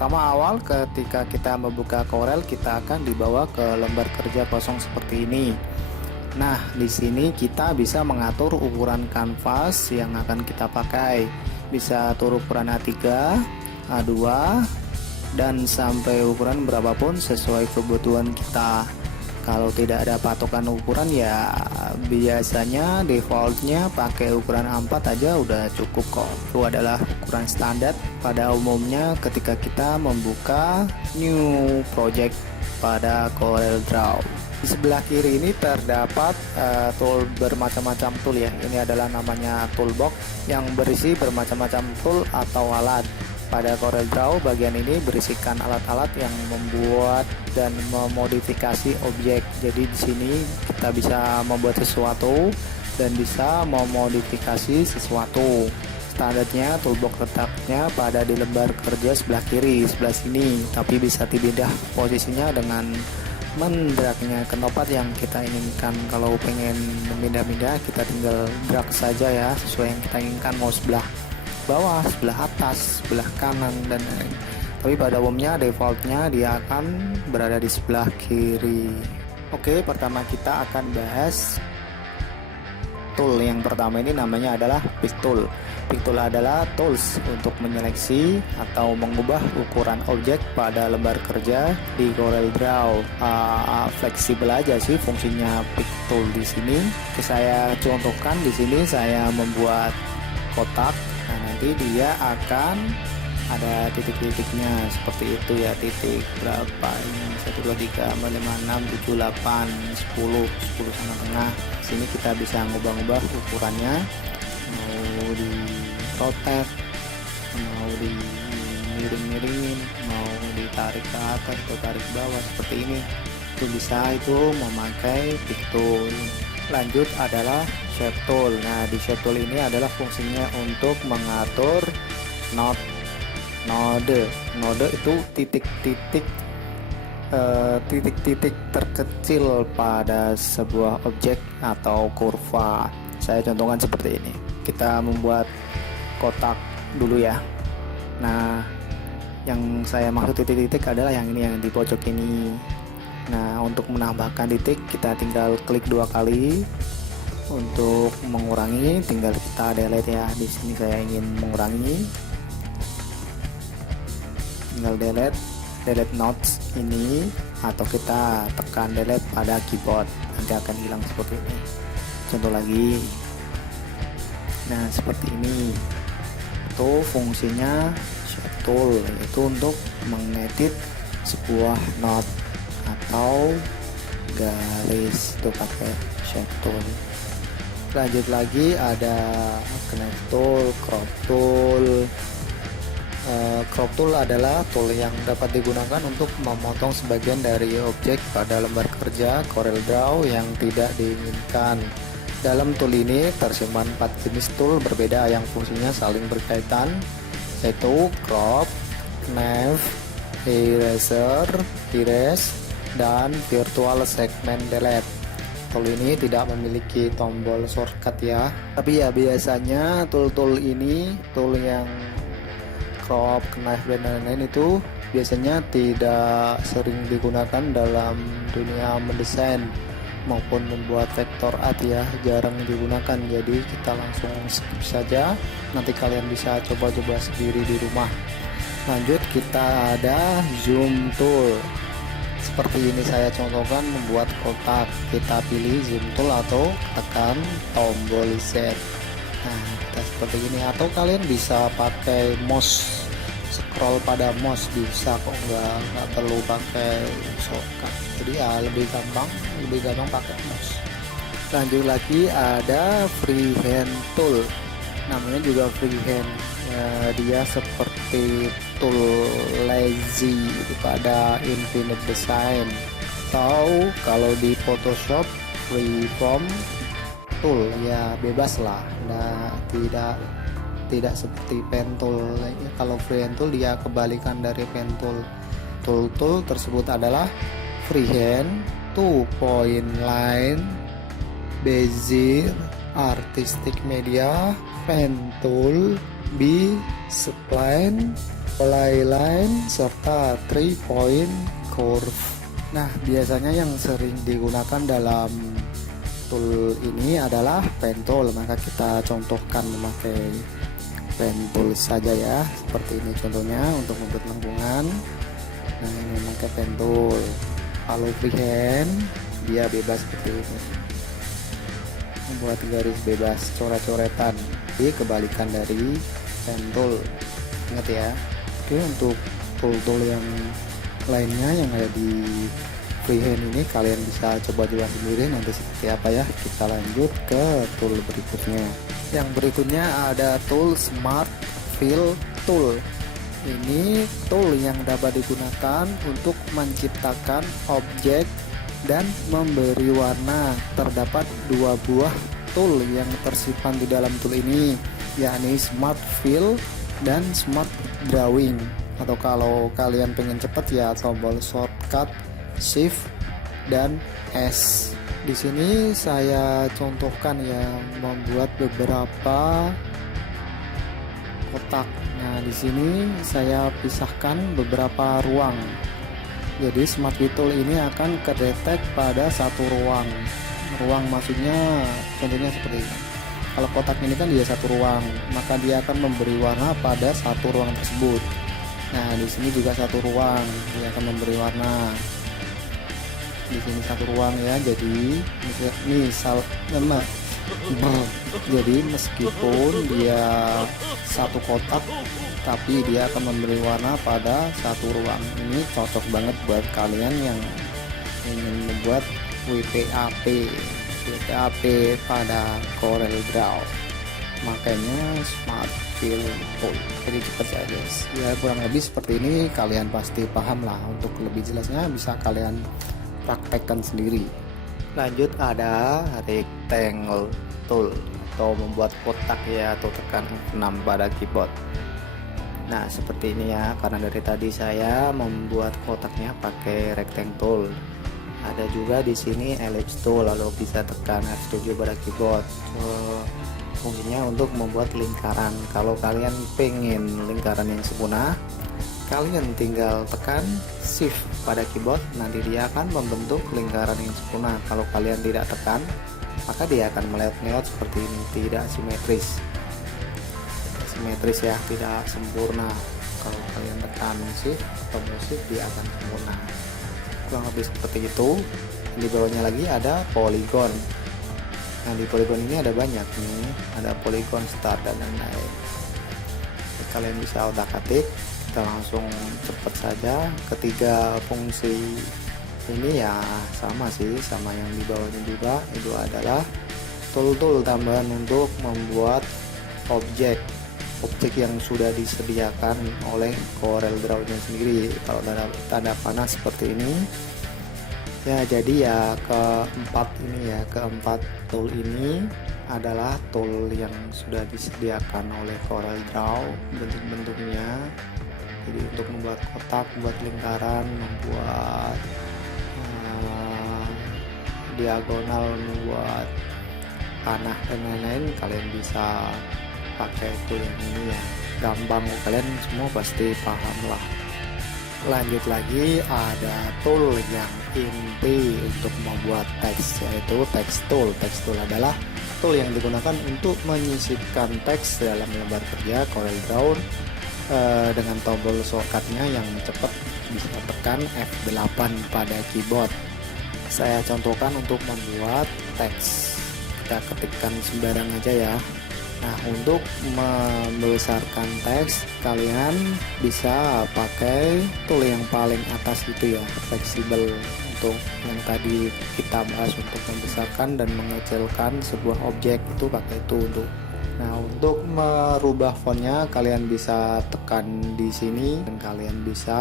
Pertama awal ketika kita membuka Corel, kita akan dibawa ke lembar kerja kosong seperti ini. Nah, di sini kita bisa mengatur ukuran kanvas yang akan kita pakai. Bisa atur ukuran A3, A2, dan sampai ukuran berapapun sesuai kebutuhan kita. Kalau tidak ada patokan ukuran ya biasanya defaultnya pakai ukuran A4 aja udah cukup kok. Itu adalah ukuran standar pada umumnya ketika kita membuka new project pada CorelDRAW. Di sebelah kiri ini terdapat tool bermacam-macam tool ya. Ini adalah namanya toolbox yang berisi bermacam-macam tool atau alat. Pada CorelDRAW bagian ini berisikan alat-alat yang membuat dan memodifikasi objek. Jadi di sini kita bisa membuat sesuatu dan bisa memodifikasi sesuatu. Standarnya toolbox letaknya pada di lembar kerja sebelah kiri, sebelah sini, tapi bisa dipindah posisinya dengan mendragnya ke tempat yang kita inginkan. Kalau pengen memindah-pindah kita tinggal drag saja ya, sesuai yang kita inginkan, mau sebelah bawah, sebelah atas, sebelah kanan, dan lain. Tapi pada umumnya defaultnya dia akan berada di sebelah kiri. Oke, pertama kita akan bahas tool. Yang pertama ini namanya adalah pick tool. Pick tool adalah tools untuk menyeleksi atau mengubah ukuran objek pada lembar kerja di CorelDRAW. Fleksibel aja sih fungsinya pick tool di sini. Saya contohkan di sini, saya membuat kotak. Nah, nanti dia akan ada titik-titiknya seperti itu ya, titik berapa ini, 1 2 3 4 5 6 7 8 10 sama tengah. Sini kita bisa ngubah-ngubah ukurannya, mau di rotate, mau di miring-miringin, mau ditarik ke atas atau tarik ke bawah seperti ini. Itu bisa, itu memakai pick tool. Lanjut adalah shape tool. Nah, di shape tool ini adalah fungsinya untuk mengatur node. Node itu titik-titik terkecil pada sebuah objek atau kurva. Saya contohkan seperti ini. Kita membuat kotak dulu ya. Nah, yang saya maksud titik-titik adalah yang ini, yang di pojok ini. Nah, untuk menambahkan titik kita tinggal klik 2 kali. Untuk mengurangi tinggal kita delete ya. Di sini saya ingin mengurangi. Tinggal delete nodes ini, atau kita tekan delete pada keyboard, nanti akan hilang seperti ini. Contoh lagi. Nah, seperti ini. Itu fungsinya shape tool, yaitu untuk mengedit sebuah node atau garis, itu pakai shape tool. Lanjut lagi ada knife tool, crop tool. Crop tool adalah tool yang dapat digunakan untuk memotong sebagian dari objek pada lembar kerja CorelDRAW yang tidak diinginkan. Dalam tool ini tersimpan 4 jenis tool berbeda yang fungsinya saling berkaitan, yaitu crop, knife, eraser, erase, dan virtual segment delete. Tool ini tidak memiliki tombol shortcut ya, tapi ya biasanya tool-tool ini, tool yang crop, knife, dan lain-lain itu biasanya tidak sering digunakan dalam dunia mendesain maupun membuat vektor art ya, jarang digunakan. Jadi kita langsung skip saja, nanti kalian bisa coba-coba sendiri di rumah. Lanjut kita ada zoom tool. Seperti ini saya contohkan membuat kotak, kita pilih zoom tool atau tekan tombol Z. Nah, kita seperti ini, atau kalian bisa pakai mouse, scroll pada mouse bisa kok, nggak perlu pakai shortcut. Jadi ya lebih gampang pakai mouse. Lanjut lagi ada freehand tool, namanya juga freehand ya, dia seperti tool lazy pada Infinite Design, atau kalau di Photoshop freeform tool ya, bebas lah. Nah, tidak seperti pen tool. Kalau freehand tool dia kebalikan dari pen tool. Tool tersebut adalah freehand, 2 point line, bezier, artistic media, pen tool, B, spline, polyline, serta 3-point curve. Nah, biasanya yang sering digunakan dalam tool ini adalah pen tool, maka kita contohkan memakai pen tool saja ya. Seperti ini contohnya untuk membuat lengkungan. Nah, ini memakai pen tool. Kalau freehand dia bebas seperti ini, membuat garis bebas, coret-coretan. Jadi kebalikan dari pen tool, ingat ya. Oke, untuk tool-tool yang lainnya yang ada di freehand ini kalian bisa coba juga sendiri nanti seperti apa ya. Kita lanjut ke tool berikutnya. Yang berikutnya ada tool Smart Fill Tool. Ini tool yang dapat digunakan untuk menciptakan objek dan memberi warna. Terdapat dua buah tool yang tersimpan di dalam tool ini, yakni Smart Fill dan Smart Drawing. Atau kalau kalian pengen cepat ya tombol shortcut Shift dan S. Di sini saya contohkan ya membuat beberapa kotak. Nah, di sini saya pisahkan beberapa ruang. Jadi Smart Fill Tool ini akan kedetek pada satu ruang. Ruang maksudnya contohnya seperti ini. Kalau kotak ini kan dia satu ruang, maka dia akan memberi warna pada satu ruang tersebut. Nah, di sini juga satu ruang, dia akan memberi warna. Di sini satu ruang ya, jadi jadi meskipun dia satu kotak, tapi dia akan memberi warna pada satu ruang. Ini cocok banget buat kalian yang ingin membuat WPAP pada Corel Draw. Makanya Smart Fill Tool, jadi cepat saja ya, kurang lebih seperti ini. Kalian pasti paham lah. Untuk lebih jelasnya bisa kalian praktekkan sendiri. Lanjut ada Rectangle Tool atau membuat kotak ya, atau tekan F6 pada keyboard. Nah, seperti ini ya, karena dari tadi saya membuat kotaknya pakai Rectangle Tool. Ada juga di sini Ellipse Tool, lalu bisa tekan F7 pada keyboard. Fungsinya untuk membuat lingkaran. Kalau kalian pengen lingkaran yang sempurna, kalian tinggal tekan Shift pada keyboard, nanti dia akan membentuk lingkaran yang sempurna. Kalau kalian tidak tekan, maka dia akan meleot-leot seperti ini, tidak simetris ya, tidak sempurna. Kalau kalian tekan Shift atau Shift, dia akan sempurna. Kurang lebih seperti itu. Di bawahnya lagi ada polygon. Nah, di polygon ini ada banyak nih, ada polygon start dan lain-lain. Kalian bisa otak-atik. Kita langsung cepat saja. Ketiga fungsi ini ya sama sih, sama yang di bawahnya juga. Itu adalah tool-tool tambahan untuk membuat objek yang sudah disediakan oleh Corel Draw-nya sendiri. Kalau tanda panah seperti ini ya, jadi ya keempat tool ini adalah tool yang sudah disediakan oleh Corel Draw. Bentuk-bentuknya jadi untuk membuat kotak, membuat lingkaran, membuat diagonal, membuat panah dan lain-lain, kalian bisa pakai tool yang ini ya, gampang, kalian semua pasti paham lah. Lanjut lagi ada tool yang inti untuk membuat teks, yaitu text tool. Text tool adalah tool yang digunakan untuk menyisipkan teks dalam lembar kerja Corel Draw dengan tombol shortcutnya yang cepat, bisa tekan F8 pada keyboard. Saya contohkan untuk membuat teks, kita ketikkan sembarang aja ya. Nah, untuk membesarkan teks kalian bisa pakai tool yang paling atas itu ya, fleksibel. Untuk yang tadi kita bahas untuk membesarkan dan mengecilkan sebuah objek, itu pakai itu untuk. Nah, untuk merubah fontnya kalian bisa tekan di sini dan kalian bisa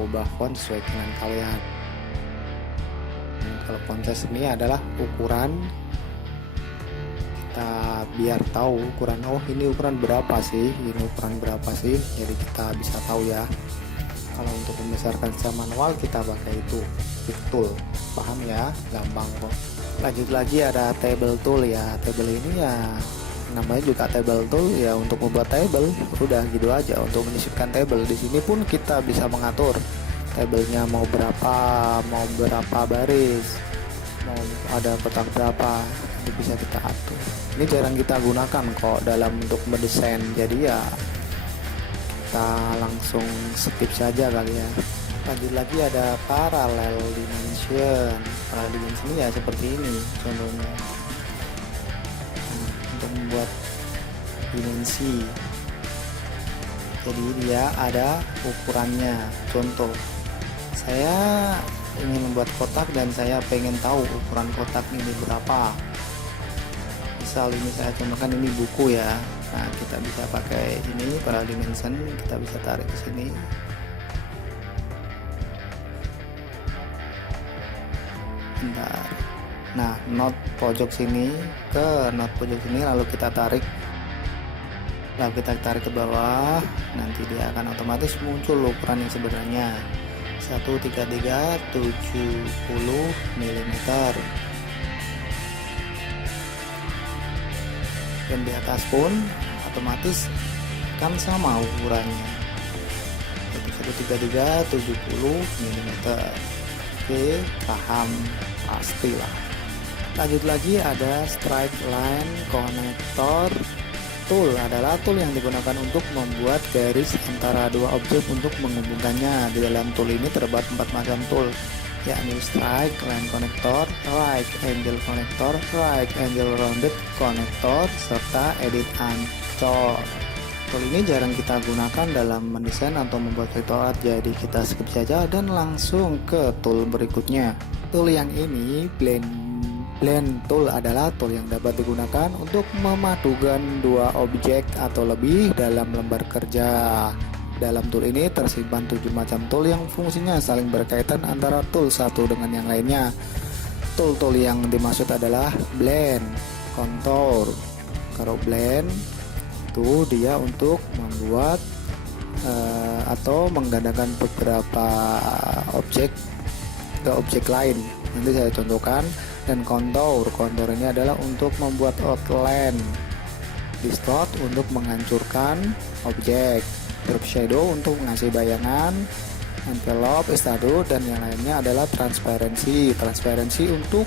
ubah font sesuai dengan kalian. Kalau font size ini adalah ukuran, kita biar tahu ukuran, oh ini ukuran berapa sih, jadi kita bisa tahu ya. Kalau untuk membesarkan secara manual kita pakai itu, Pick Tool, paham ya, gampang kok. Lanjut lagi ada table tool ya. Table ini ya namanya juga table tool ya, untuk membuat table. Udah gitu aja untuk menyisipkan table. Di sini pun kita bisa mengatur tabelnya mau berapa baris, mau ada kotak berapa, itu bisa kita atur. Ini jarang kita gunakan kok dalam untuk mendesain, jadi ya kita langsung skip saja kali ya. Lanjut lagi ada parallel dimension. Parallel dimension ya seperti ini contohnya. Untuk membuat dimensi, jadi dia ada ukurannya. Contoh, saya ingin membuat kotak dan saya pengen tahu ukuran kotak ini berapa. Misal ini saya contohkan, ini buku ya. Nah, kita bisa pakai ini parallel dimension, kita bisa tarik ke sini. Bentar. Nah, not pojok sini ke not pojok sini, lalu kita tarik. Lalu kita tarik ke bawah, nanti dia akan otomatis muncul ukuran yang sebenarnya. 133 70 mm. Dan di atas pun otomatis kan sama ukurannya, yaitu 133 70 mm. Oke, paham pastilah. Lanjut lagi ada straight line connector tool. Adalah tool yang digunakan untuk membuat garis antara dua objek untuk menghubungkannya. Di dalam tool ini terdapat 4 macam tool, yakni straight line connector, right angle connector, right angle rounded connector, serta edit ancol. Tool ini jarang kita gunakan dalam mendesain atau membuat vektor art, jadi kita skip saja dan langsung ke tool berikutnya. Tool yang ini blend tool adalah tool yang dapat digunakan untuk memadukan dua objek atau lebih dalam lembar kerja. Dalam tool ini tersimpan 7 macam tool yang fungsinya saling berkaitan antara tool satu dengan yang lainnya. Tool-tool yang dimaksud adalah blend, contour. Kalau blend itu dia untuk membuat atau menggandakan beberapa objek ke objek lain. Nanti saya contohkan. Dan contour ini adalah untuk membuat outline. Distort untuk menghancurkan objek. Drop shadow untuk mengasih bayangan. Envelope, estado, dan yang lainnya adalah transparansi. Transparansi untuk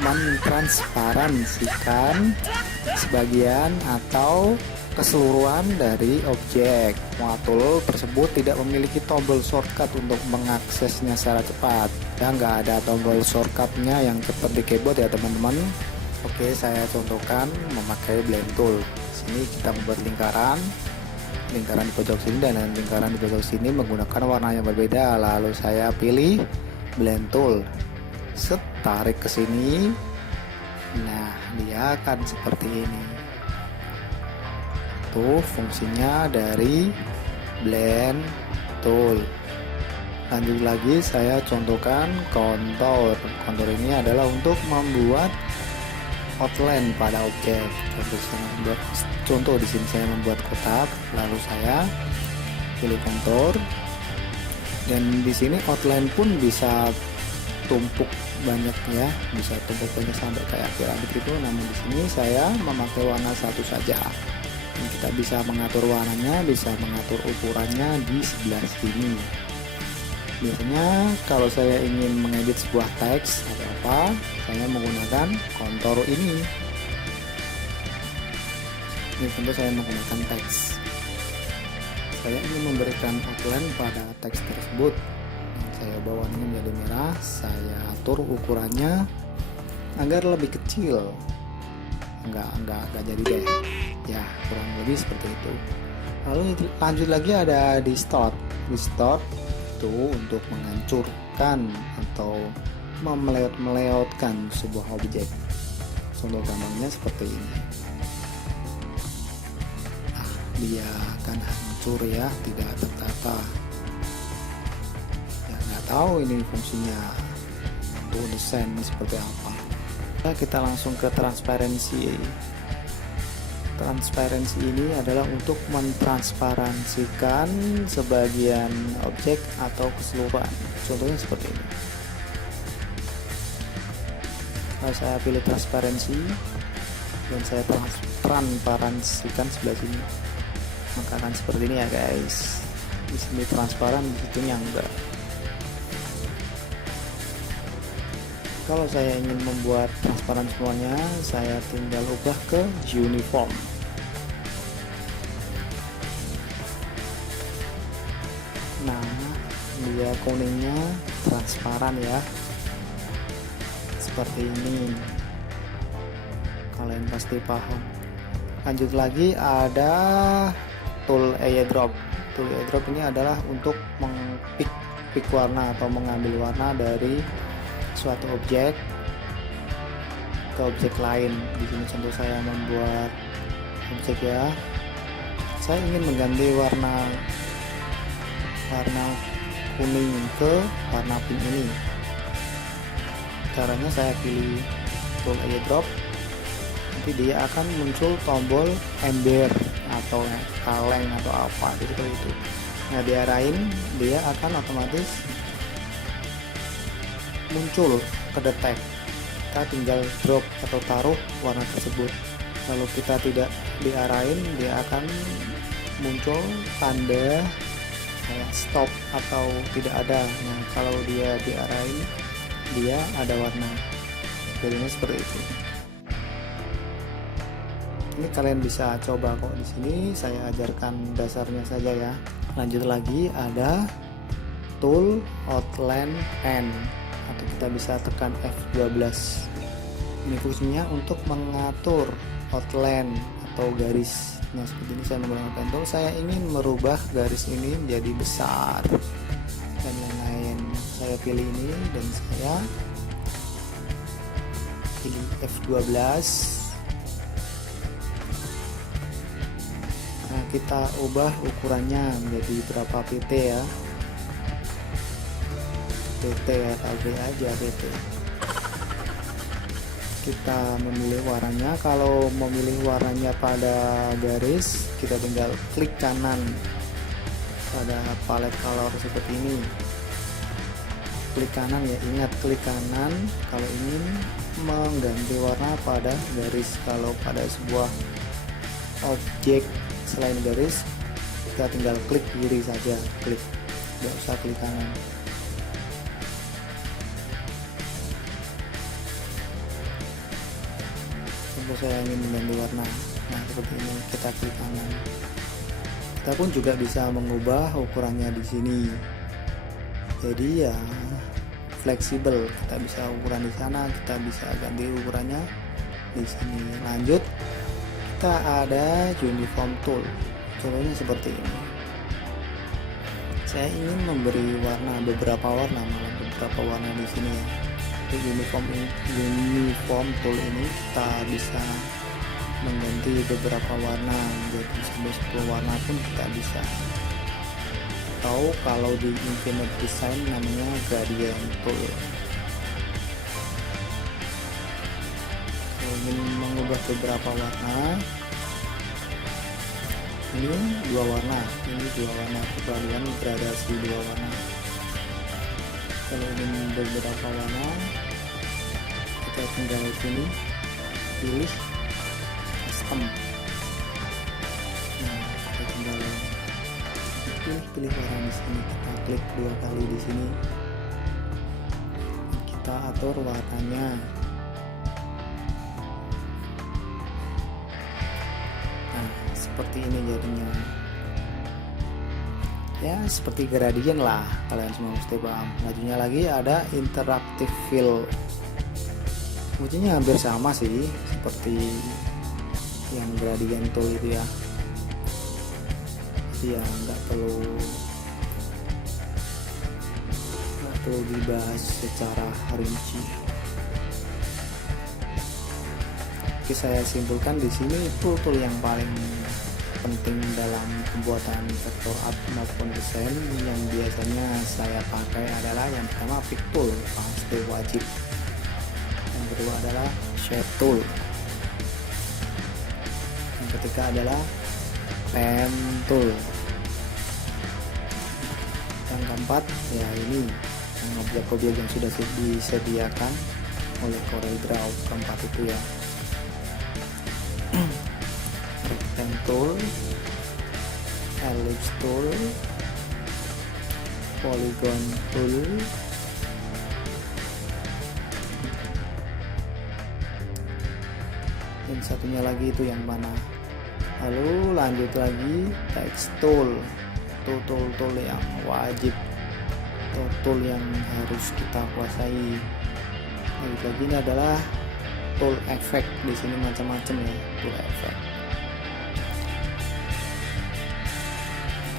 mentransparansikan sebagian atau keseluruhan dari objek. Tool tersebut tidak memiliki tombol shortcut untuk mengaksesnya secara cepat. Ya, nggak ada tombol shortcutnya yang seperti keyboard ya teman-teman. Oke, saya contohkan memakai blend tool. Sini kita membuat lingkaran di pojok sini dan lingkaran di pojok sini menggunakan warna yang berbeda. Lalu saya pilih blend tool, tarik ke sini. Nah, dia akan seperti ini. Tuh fungsinya dari blend tool. Lanjut lagi saya contohkan contour. Contour ini adalah untuk membuat outline pada objek. Contoh di sini saya membuat kotak, lalu saya pilih contour. Dan di sini outline pun bisa tumpuk banyak ya, bisa tumpuk banyak sampai kayak piramid itu. Namun di sini saya memakai warna satu saja. Dan kita bisa mengatur warnanya, bisa mengatur ukurannya di sebelah sini. Biasanya kalau saya ingin mengedit sebuah teks atau apa, saya menggunakan contour ini. Ini tentu saya menggunakan teks. Saya ingin memberikan outline pada teks tersebut. Saya bawanya menjadi merah, saya atur ukurannya agar lebih kecil. Enggak jadi deh. Ya, kurang lebih seperti itu. Lalu lanjut lagi ada distort. Distort itu untuk menghancurkan atau memeleot-meleotkan sebuah objek. Contoh gampangnya seperti ini. Nah, dia akan hancur ya, tidak tertata. Ya, nggak tahu ini fungsinya untuk desain seperti apa. Nah, kita langsung ke transparansi. transparansi ini adalah untuk mentransparansikan sebagian objek atau keseluruhan. Contohnya seperti ini. Kalau saya pilih transparansi dan saya transparansikan sebelah sini, maka akan seperti ini ya guys. Di sini transparan, di situnya enggak. Kalau saya ingin membuat transparan semuanya, saya tinggal ubah ke uniform. Nah, dia kuningnya transparan ya, seperti ini. Kalian pasti paham. Lanjut lagi, ada tool airdrop. Tool airdrop ini adalah untuk mengpick warna atau mengambil warna dari suatu objek ke objek lain. Di sini contoh saya membuat objek ya. Saya ingin mengganti warna kuning ke warna pink ini. Caranya saya pilih tool airdrop. Nanti dia akan muncul tombol ember atau kaleng atau apa gitu itu. Nah, diarahin dia akan otomatis muncul ke detect. Kita tinggal drop atau taruh warna tersebut. Kalau kita tidak diarahin, dia akan muncul tanda kayak stop atau tidak ada. Nah, kalau dia diarahin, dia ada warna. Jadinya seperti itu. Ini kalian bisa coba kok. Di sini saya ajarkan dasarnya saja ya. Lanjut lagi, ada tool outline pen, atau kita bisa tekan F12. Ini fungsinya untuk mengatur outline atau garis. Nah, seperti ini saya menggunakan pen tool. Saya ingin merubah garis ini menjadi besar dan lain-lain. Saya pilih ini dan saya pilih F12. Nah, kita ubah ukurannya menjadi berapa pt ya. PT atau B aja PT. Kita memilih warnanya. Kalau memilih warnanya pada garis, kita tinggal klik kanan pada palette color seperti ini. Klik kanan ya, ingat klik kanan kalau ingin mengganti warna pada garis. Kalau pada sebuah objek selain garis, kita tinggal klik kiri saja, klik, tidak usah klik kanan. Saya ingin mengganti warna, nah seperti ini kita klik kanan. Kita pun juga bisa mengubah ukurannya di sini, jadi ya fleksibel. Kita bisa ukuran di sana, kita bisa ganti ukurannya di sini. Lanjut, kita ada uniform tool. Contohnya seperti ini. Saya ingin memberi warna beberapa warna di sini ya. Di uniform tool ini kita bisa mengganti beberapa warna, jadi sampai 10 warna pun kita bisa. Atau kalau di Infinite Design namanya gradient tool. Kalau ingin mengubah beberapa warna, ini dua warna, kemudian gradasi dua warna. Kalau ingin beberapa warna, kita tinggal sini pilih custom. Nah, kita tinggal pilih warna di sini. Kita klik dua kali di sini. Kita atur warnanya. Nah, seperti ini jadinya. Ya, seperti gradient lah, kalian semua mesti paham. Lajunya lagi ada interactive fill. Fungsinya hampir sama sih seperti yang gradient tool itu ya. Jadi ya nggak perlu dibahas secara rinci. Oke, saya simpulkan di sini tool yang paling penting dalam pembuatan vektor art maupun desain yang biasanya saya pakai adalah yang pertama pick tool, pasti wajib. Yang kedua adalah shape tool. Yang ketiga adalah pen tool. Yang keempat ya ini yang objek-objek yang sudah disediakan oleh CorelDRAW, keempat itu ya. Rectangle tool, ellipse tool, polygon tool, dan satunya lagi itu yang mana. Lalu lanjut lagi text tool, itu tool yang wajib, tool yang harus kita kuasai. Lagi ini adalah tool effect, di sini macam-macam ya tool effect.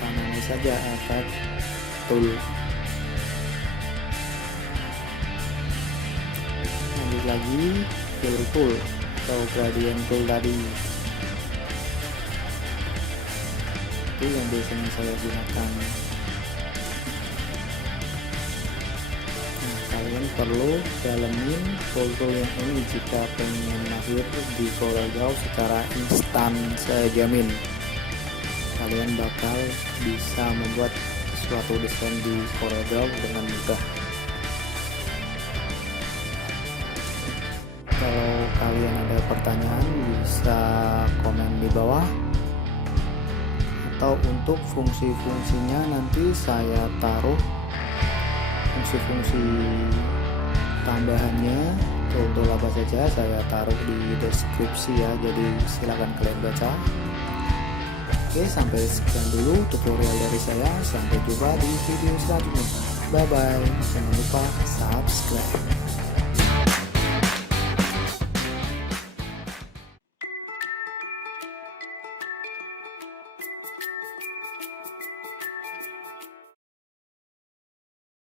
Namanya saja effect tool. Lanjut lagi fill tool atau gradient tool tadi, itu yang biasanya saya gunakan. Nah, kalian perlu dalemin tool yang ini jika pengen mahir di CorelDRAW secara instan. Saya jamin kalian bakal bisa membuat suatu desain di CorelDRAW dengan mudah. Kalau kalian ada pertanyaan bisa komen di bawah, atau untuk fungsi-fungsinya nanti saya taruh fungsi-fungsi tambahannya, tool apa saja saya taruh di deskripsi ya, jadi silakan kalian baca. Oke, sampai sekian dulu tutorial dari saya, sampai jumpa di video selanjutnya. Bye bye, jangan lupa subscribe.